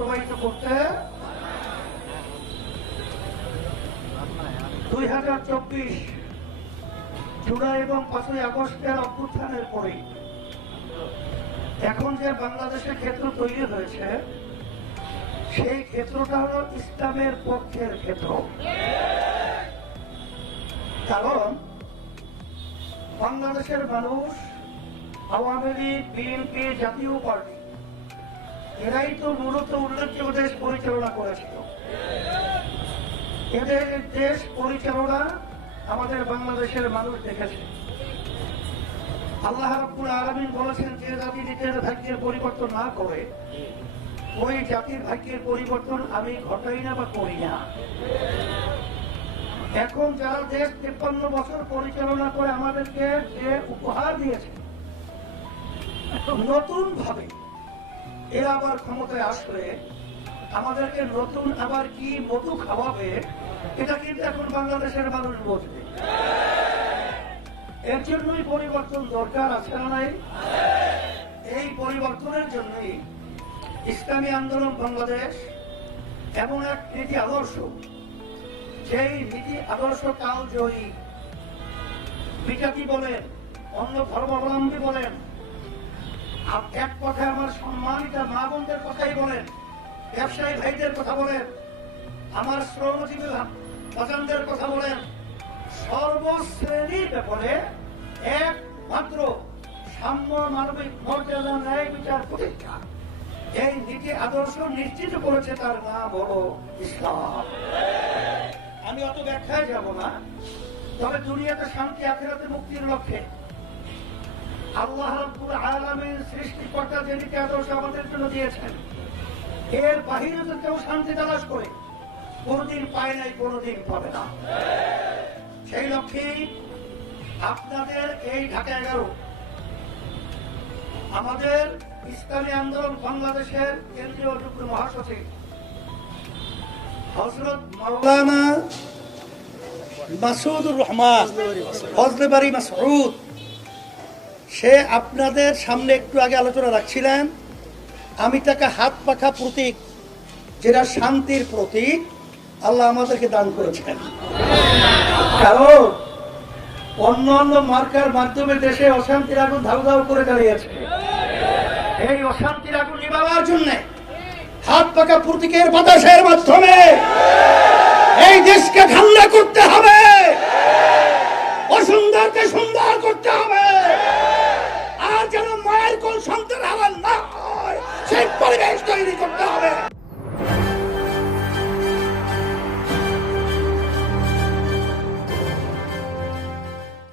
বাস্তবায়িত করতে 2024 জুলাই এবং 5ই আগস্টের অভ্যুত্থানের পরে এখন যে বাংলাদেশের ক্ষেত্র তৈরি হয়েছে সেই ক্ষেত্রটা হলো ইসলামের পক্ষের ক্ষেত্র। কারণ বাংলাদেশের মানুষ আওয়ামী লীগ, বিএনপি, জাতীয় পার্টি এরাই তো মূলত উল্লেখযোগ্য দেশ পরিচালনা করেছিল। এদের দেশ পরিচালনা আমাদের বাংলাদেশের মানুষ দেখেছে। আল্লাহ রাব্বুল আলামিন বলেছেন, যে জাতি নিজের ভাগ্যের পরিবর্তন না করে ওই জাতির ভাগ্যের পরিবর্তন আমি ঘটাই না বা করি না। এখন যারা দেশ 53 বছর পরিচালনা করে আমাদেরকে যে উপহার দিয়েছে, নতুন ভাবে এরা আবার ক্ষমতায় আসলে আমাদেরকে নতুন আবার কি মধু খাওয়াবে, এটা কিন্তু এখন বাংলাদেশের মানুষ বুঝবে। এর জন্যই পরিবর্তন দরকার আছে না নাই? এই পরিবর্তনের জন্যই ইসলামী আন্দোলন বাংলাদেশ এমন এক নীতি আদর্শ, যেই নীতি আদর্শ কালজয়ী। বিজাতি বলেন, অন্য ধর্মাবলম্বী বলেন, এক কথায় আমার সম্মানিত মা বোনদের কথাই বলেন, ব্যবসায়ী ভাইদের কথা বলেন, আমার শ্রমজীবী বাজানদের কথা বলেন, সর্বশ্রেণীর ব্যাপারে একমাত্র সাম্য, মানবিক মর্যাদা, ন্যায় বিচার প্রতিষ্ঠা, এই নীতি আদর্শ নিশ্চিত করেছে, তার নাম হলো ইসলাম। আমি অত ব্যাখ্যায় যাব না, তবে দুনিয়াতে শান্তি, আখিরাতে মুক্তির লক্ষ্যে আল্লাহ রাব্বুল আলামিন সৃষ্টিকর্তা যে নীতি আদর্শ আমাদের জন্য দিয়েছেন, এর বাহিরে যদি কেউ শান্তি তালাশ করে কোনদিন পায় নাই, কোনদিন পাবে না। সেই লক্ষ্যে আপনাদের এই ঢাকা 11 আমাদের ইসলামী আন্দোলন বাংলাদেশের কেন্দ্রীয় যুগ্ম মহাসচিব হযরত মাওলানা মাসুদুর রহমান ফজলে বাড়ি মাসউদ, সে আপনাদের সামনে একটু আগে আলোচনা রাখছিলেন। আমি তাকে হাত পাখা প্রতীক, যেটা শান্তির প্রতীক, আল্লাহ আমাদেরকে দান করেছেন। কারণ অন্য অন্য মার্কার মাধ্যমে দেশে অশান্তির আগুন ধাউ ধাউ করে দাঁড়িয়েছে। এই অশান্তির আগুন নিভাবার জন্য হাত পাকা প্রতীকের বাতাসের মাধ্যমে এই দেশকে ঠান্ডা করতে হবে, অসুন্দরকে সুন্দর করতে হবে, আর যেন মায়ের কোন সন্তান হারান না হয় সেই পরিবেশ তৈরি করতে হবে।